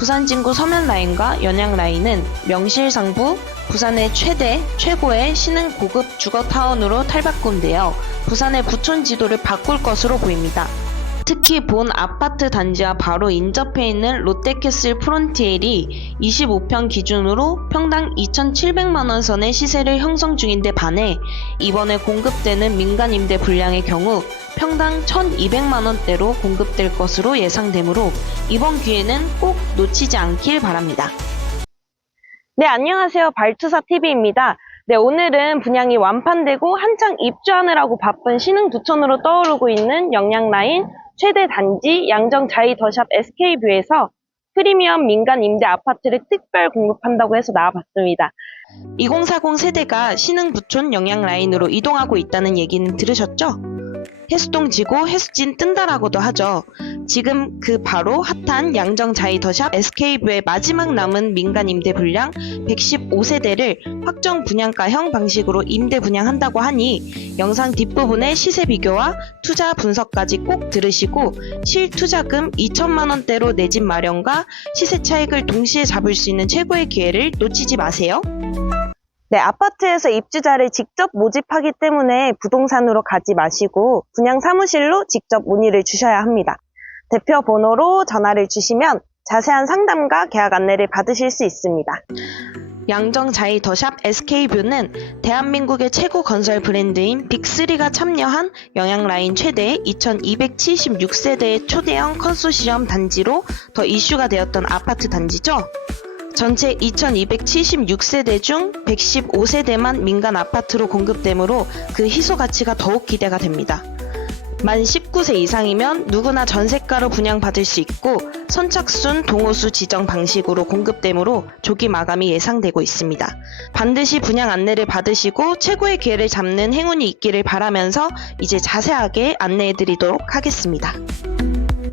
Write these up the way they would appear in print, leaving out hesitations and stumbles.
부산 진구 서면 라인과 연양 라인은 명실상부 부산의 최고의 신흥 고급 주거타운으로 탈바꿈되어 부산의 부촌 지도를 바꿀 것으로 보입니다. 특히 본 아파트 단지와 바로 인접해 있는 롯데캐슬 프론티엘이 25평 기준으로 평당 2,700만원 선의 시세를 형성 중인데 반해 이번에 공급되는 민간 임대 분량의 경우 평당 1,200만원대로 공급될 것으로 예상되므로 이번 기회는 꼭 놓치지 않길 바랍니다. 네, 안녕하세요. 발투사TV입니다. 네, 오늘은 분양이 완판되고 한창 입주하느라고 바쁜 신흥 부촌으로 떠오르고 있는 영양라인 최대 단지 양정 자이 더샵 SK뷰에서 프리미엄 민간 임대 아파트를 특별 공급한다고 해서 나와봤습니다. 2040 세대가 신흥 부촌 영양라인으로 이동하고 있다는 얘기는 들으셨죠? 해수동 지고 해수진 뜬다라고도 하죠. 지금 그 바로 핫한 양정 자이 더샵 SK뷰의 마지막 남은 민간 임대 분량 115세대를 확정 분양가형 방식으로 임대 분양한다고 하니 영상 뒷부분의 시세 비교와 투자 분석까지 꼭 들으시고 실투자금 2천만원대로 내 집 마련과 시세 차익을 동시에 잡을 수 있는 최고의 기회를 놓치지 마세요. 네, 아파트에서 입주자를 직접 모집하기 때문에 부동산으로 가지 마시고 분양 사무실로 직접 문의를 주셔야 합니다. 대표 번호로 전화를 주시면 자세한 상담과 계약 안내를 받으실 수 있습니다. 양정 자이 더샵 SK뷰는 대한민국의 최고 건설 브랜드인 빅3가 참여한 영양라인 최대 2276세대의 초대형 컨소시엄 단지로 더 이슈가 되었던 아파트 단지죠. 전체 2276세대 중 115세대만 민간 아파트로 공급되므로 그 희소 가치가 더욱 기대가 됩니다. 만 19세 이상이면 누구나 전세가로 분양받을 수 있고 선착순 동호수 지정 방식으로 공급되므로 조기 마감이 예상되고 있습니다. 반드시 분양 안내를 받으시고 최고의 기회를 잡는 행운이 있기를 바라면서 이제 자세하게 안내해드리도록 하겠습니다.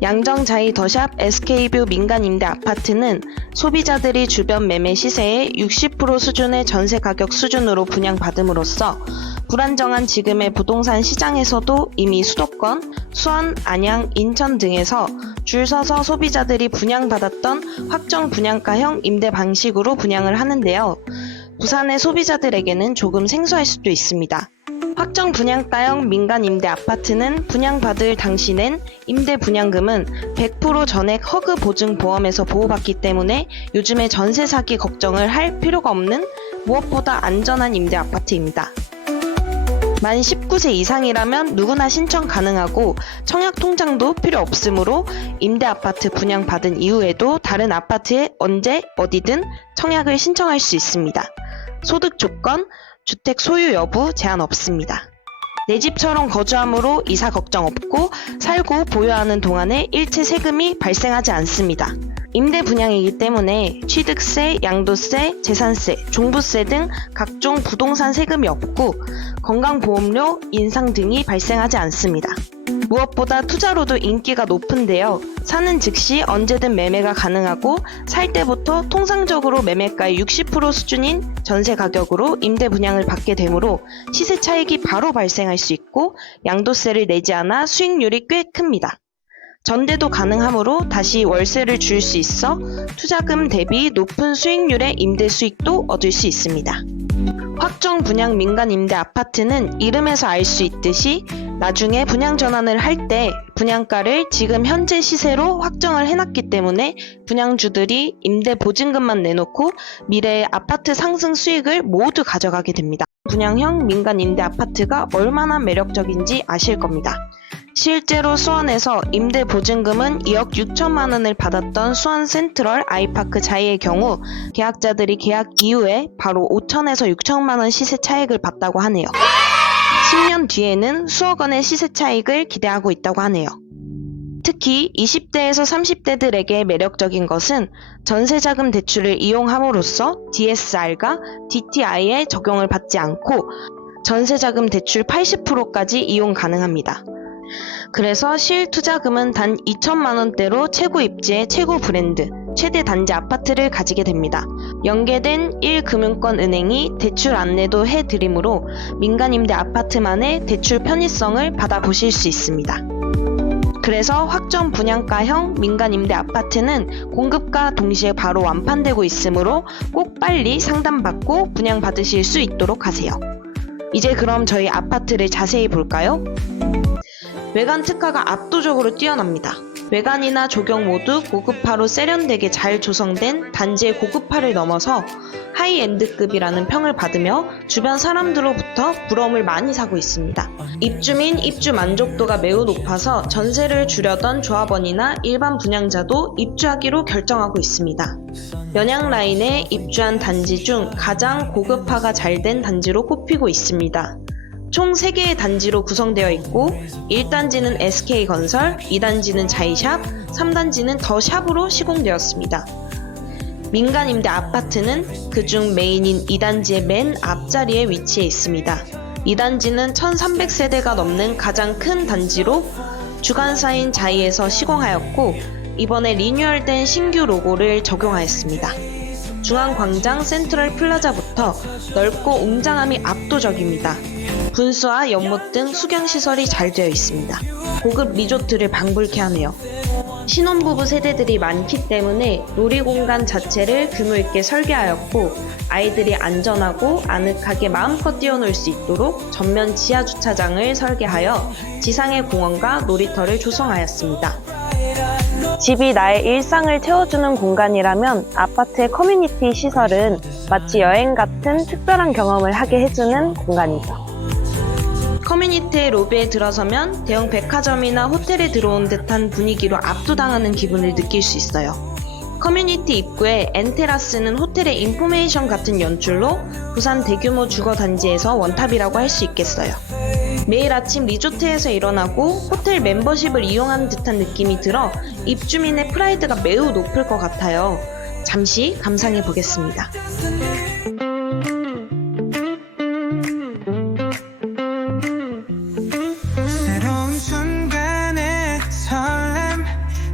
양정 자이 더샵 SK뷰 민간 임대 아파트는 소비자들이 주변 매매 시세의 60% 수준의 전세 가격 수준으로 분양받음으로써 불안정한 지금의 부동산 시장에서도 이미 수도권, 수원, 안양, 인천 등에서 줄 서서 소비자들이 분양받았던 확정 분양가형 임대 방식으로 분양을 하는데요. 부산의 소비자들에게는 조금 생소할 수도 있습니다. 확정 분양가형 민간 임대 아파트는 분양받을 당시 낸 임대 분양금은 100% 전액 허그 보증 보험에서 보호받기 때문에 요즘에 전세 사기 걱정을 할 필요가 없는 무엇보다 안전한 임대 아파트입니다. 만 19세 이상이라면 누구나 신청 가능하고 청약 통장도 필요 없으므로 임대 아파트 분양받은 이후에도 다른 아파트에 언제 어디든 청약을 신청할 수 있습니다. 소득 조건, 주택 소유 여부 제한 없습니다. 내 집처럼 거주함으로 이사 걱정 없고 살고 보유하는 동안에 일체 세금이 발생하지 않습니다. 임대 분양이기 때문에 취득세, 양도세, 재산세, 종부세 등 각종 부동산 세금이 없고 건강보험료 인상 등이 발생하지 않습니다. 무엇보다 투자로도 인기가 높은데요. 사는 즉시 언제든 매매가 가능하고 살 때부터 통상적으로 매매가의 60% 수준인 전세 가격으로 임대 분양을 받게 되므로 시세 차익이 바로 발생할 수 있고 양도세를 내지 않아 수익률이 꽤 큽니다. 전대도 가능하므로 다시 월세를 줄 수 있어 투자금 대비 높은 수익률의 임대 수익도 얻을 수 있습니다. 확정 분양 민간 임대 아파트는 이름에서 알 수 있듯이 나중에 분양 전환을 할 때 분양가를 지금 현재 시세로 확정을 해놨기 때문에 분양주들이 임대 보증금만 내놓고 미래의 아파트 상승 수익을 모두 가져가게 됩니다. 분양형 민간 임대 아파트가 얼마나 매력적인지 아실 겁니다. 실제로 수원에서 임대 보증금은 2억 6천만 원을 받았던 수원 센트럴 아이파크 자이의 경우 계약자들이 계약 이후에 바로 5천에서 6천만 원 시세 차익을 봤다고 하네요. 10년 뒤에는 수억 원의 시세 차익을 기대하고 있다고 하네요. 특히 20대에서 30대들에게 매력적인 것은 전세자금 대출을 이용함으로써 DSR과 DTI에 적용을 받지 않고 전세자금 대출 80%까지 이용 가능합니다. 그래서 실투자금은 단 2천만 원대로 최고 입지의 최고 브랜드, 최대 단지 아파트를 가지게 됩니다. 연계된 1금융권 은행이 대출 안내도 해드리므로 민간임대 아파트만의 대출 편의성을 받아보실 수 있습니다. 그래서 확정 분양가형 민간 임대 아파트는 공급과 동시에 바로 완판되고 있으므로 꼭 빨리 상담받고 분양받으실 수 있도록 하세요. 이제 그럼 저희 아파트를 자세히 볼까요? 외관 특화가 압도적으로 뛰어납니다. 외관이나 조경 모두 고급화로 세련되게 잘 조성된 단지의 고급화를 넘어서 하이엔드급이라는 평을 받으며 주변 사람들로부터 부러움을 많이 사고 있습니다. 입주민 입주 만족도가 매우 높아서 전세를 주려던 조합원이나 일반 분양자도 입주하기로 결정하고 있습니다. 연양라인에 입주한 단지 중 가장 고급화가 잘 된 단지로 꼽히고 있습니다. 총 3개의 단지로 구성되어 있고 1단지는 SK건설, 2단지는 자이샵, 3단지는 더샵으로 시공되었습니다. 민간 임대 아파트는 그중 메인인 2단지의 맨 앞자리에 위치해 있습니다. 2단지는 1300세대가 넘는 가장 큰 단지로 주관사인 자이에서 시공하였고 이번에 리뉴얼된 신규 로고를 적용하였습니다. 중앙광장 센트럴 플라자부터 넓고 웅장함이 압도적입니다. 분수와 연못 등 수경시설이 잘 되어 있습니다. 고급 리조트를 방불케 하네요. 신혼부부 세대들이 많기 때문에 놀이공간 자체를 규모있게 설계하였고 아이들이 안전하고 아늑하게 마음껏 뛰어놀 수 있도록 전면 지하 주차장을 설계하여 지상의 공원과 놀이터를 조성하였습니다. 집이 나의 일상을 채워주는 공간이라면 아파트의 커뮤니티 시설은 마치 여행 같은 특별한 경험을 하게 해주는 공간이죠. 커뮤니티의 로비에 들어서면 대형 백화점이나 호텔에 들어온 듯한 분위기로 압도당하는 기분을 느낄 수 있어요. 커뮤니티 입구에 엔테라스는 호텔의 인포메이션 같은 연출로 부산 대규모 주거단지에서 원탑이라고 할 수 있겠어요. 매일 아침 리조트에서 일어나고 호텔 멤버십을 이용하는 듯한 느낌이 들어 입주민의 프라이드가 매우 높을 것 같아요. 잠시 감상해 보겠습니다. 새로운 순간의 설렘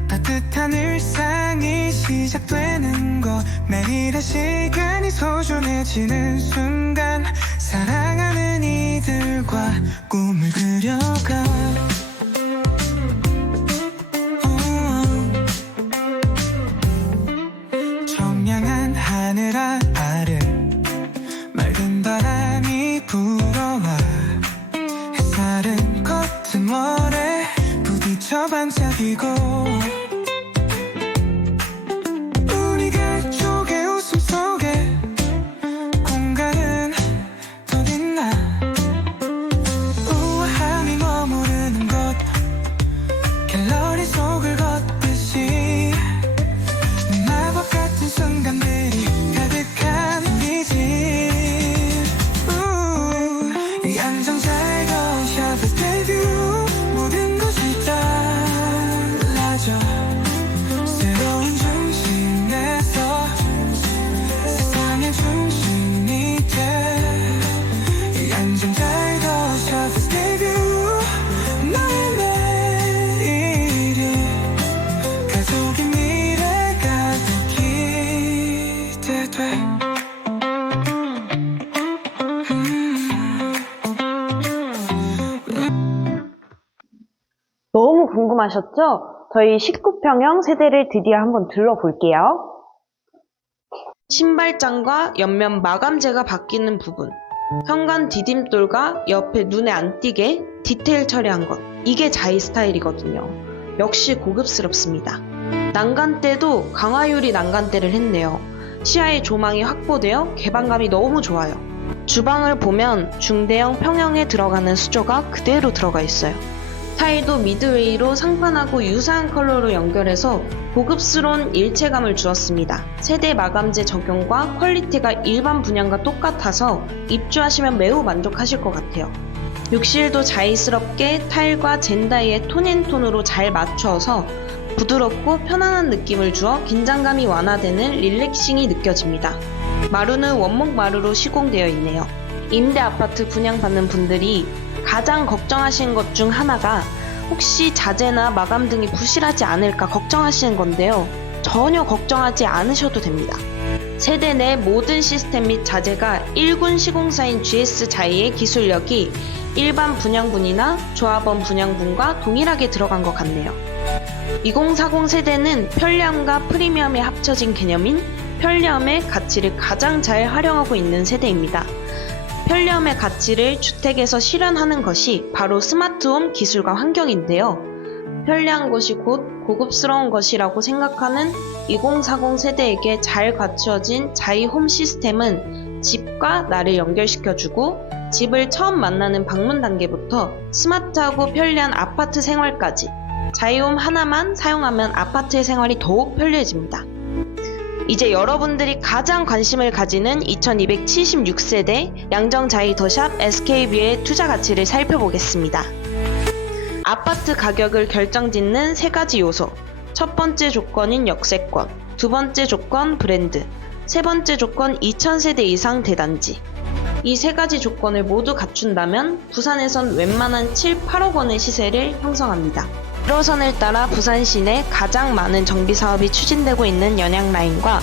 따뜻한 일상이 시작되는 곳 매일의 시간이 소중해지는 순간 사랑하는 이들과 꿈을 그려가 청량한 하늘 아래 맑은 바람이 불어와 햇살은 겉은 월에 부딪혀 반짝이고 우리 가족의 웃음 속에 공간은 어딨나 우아함이 머무르는 곳 갤러리 속을 걷듯이 마법 같은 순간들이 가득한 이 집 이 안정 잘 거셔도 데뷔 모든 것이 달라져 새로운 중심에서 세상의 중심이 돼 이 안정 잘 거셔도 데뷔 너의 내일이 가족의 미래가 더 기대돼 너무 궁금하셨죠? 저희 19평형 세대를 드디어 한번 둘러볼게요. 신발장과 옆면 마감재가 바뀌는 부분, 현관 디딤돌과 옆에 눈에 안 띄게 디테일 처리한 것, 이게 자이 스타일이거든요. 역시 고급스럽습니다. 난간대도 강화유리 난간대를 했네요. 시야의 조망이 확보되어 개방감이 너무 좋아요. 주방을 보면 중대형 평형에 들어가는 수조가 그대로 들어가 있어요. 타일도 미드웨이로 상판하고 유사한 컬러로 연결해서 고급스러운 일체감을 주었습니다. 세대 마감재 적용과 퀄리티가 일반 분양과 똑같아서 입주하시면 매우 만족하실 것 같아요. 욕실도 자이스럽게 타일과 젠다이의 톤앤톤으로 잘 맞추어서 부드럽고 편안한 느낌을 주어 긴장감이 완화되는 릴렉싱이 느껴집니다. 마루는 원목 마루로 시공되어 있네요. 임대 아파트 분양받는 분들이 가장 걱정하시는 것 중 하나가 혹시 자재나 마감 등이 부실하지 않을까 걱정하시는 건데요. 전혀 걱정하지 않으셔도 됩니다. 세대 내 모든 시스템 및 자재가 1군 시공사인 GS 자이의 기술력이 일반 분양분이나 조합원 분양분과 동일하게 들어간 것 같네요. 2040 세대는 편리함과 프리미엄이 합쳐진 개념인 편리함의 가치를 가장 잘 활용하고 있는 세대입니다. 편리함의 가치를 주택에서 실현하는 것이 바로 스마트홈 기술과 환경인데요. 편리한 것이 곧 고급스러운 것이라고 생각하는 2040 세대에게 잘 갖추어진 자이홈 시스템은 집과 나를 연결시켜주고 집을 처음 만나는 방문 단계부터 스마트하고 편리한 아파트 생활까지 자이홈 하나만 사용하면 아파트의 생활이 더욱 편리해집니다. 이제 여러분들이 가장 관심을 가지는 2276세대 양정자이 더샵 SK뷰의 투자 가치를 살펴보겠습니다. 아파트 가격을 결정짓는 3가지 요소. 첫 번째 조건인 역세권, 두 번째 조건 브랜드, 세 번째 조건 2000세대 이상 대단지. 이 3가지 조건을 모두 갖춘다면 부산에선 웬만한 7, 8억 원의 시세를 형성합니다. 1호선을 따라 부산 시내 가장 많은 정비 사업이 추진되고 있는 연양라인과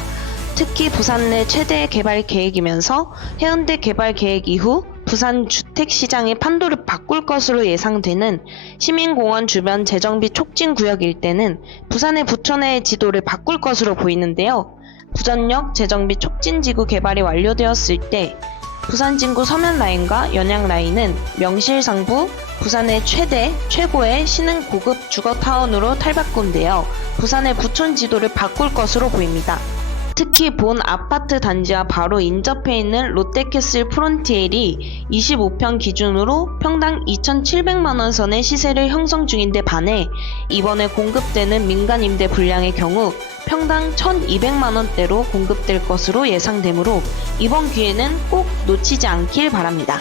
특히 부산 내 최대 개발 계획이면서 해운대 개발 계획 이후 부산 주택시장의 판도를 바꿀 것으로 예상되는 시민공원 주변 재정비 촉진구역 일대는 부산의 부천의 지도를 바꿀 것으로 보이는데요. 부전역 재정비 촉진지구 개발이 완료되었을 때 부산 진구 서면라인과 연양라인은 명실상부 부산의 최고의 신흥 고급 주거타운으로 탈바꿈되어 부산의 부촌 지도를 바꿀 것으로 보입니다. 특히 본 아파트 단지와 바로 인접해 있는 롯데캐슬 프론티엘이 25평 기준으로 평당 2,700만원 선의 시세를 형성 중인데 반해 이번에 공급되는 민간 임대 분량의 경우 평당 1,200만원대로 공급될 것으로 예상되므로 이번 기회는 꼭 놓치지 않길 바랍니다.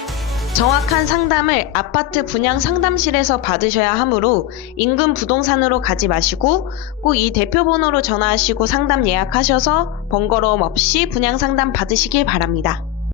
정확한 상담을 아파트 분양 상담실에서 받으셔야 하므로 인근 부동산으로 가지 마시고 꼭 이 대표번호로 전화하시고 상담 예약하셔서 번거로움 없이 분양 상담 받으시길 바랍니다.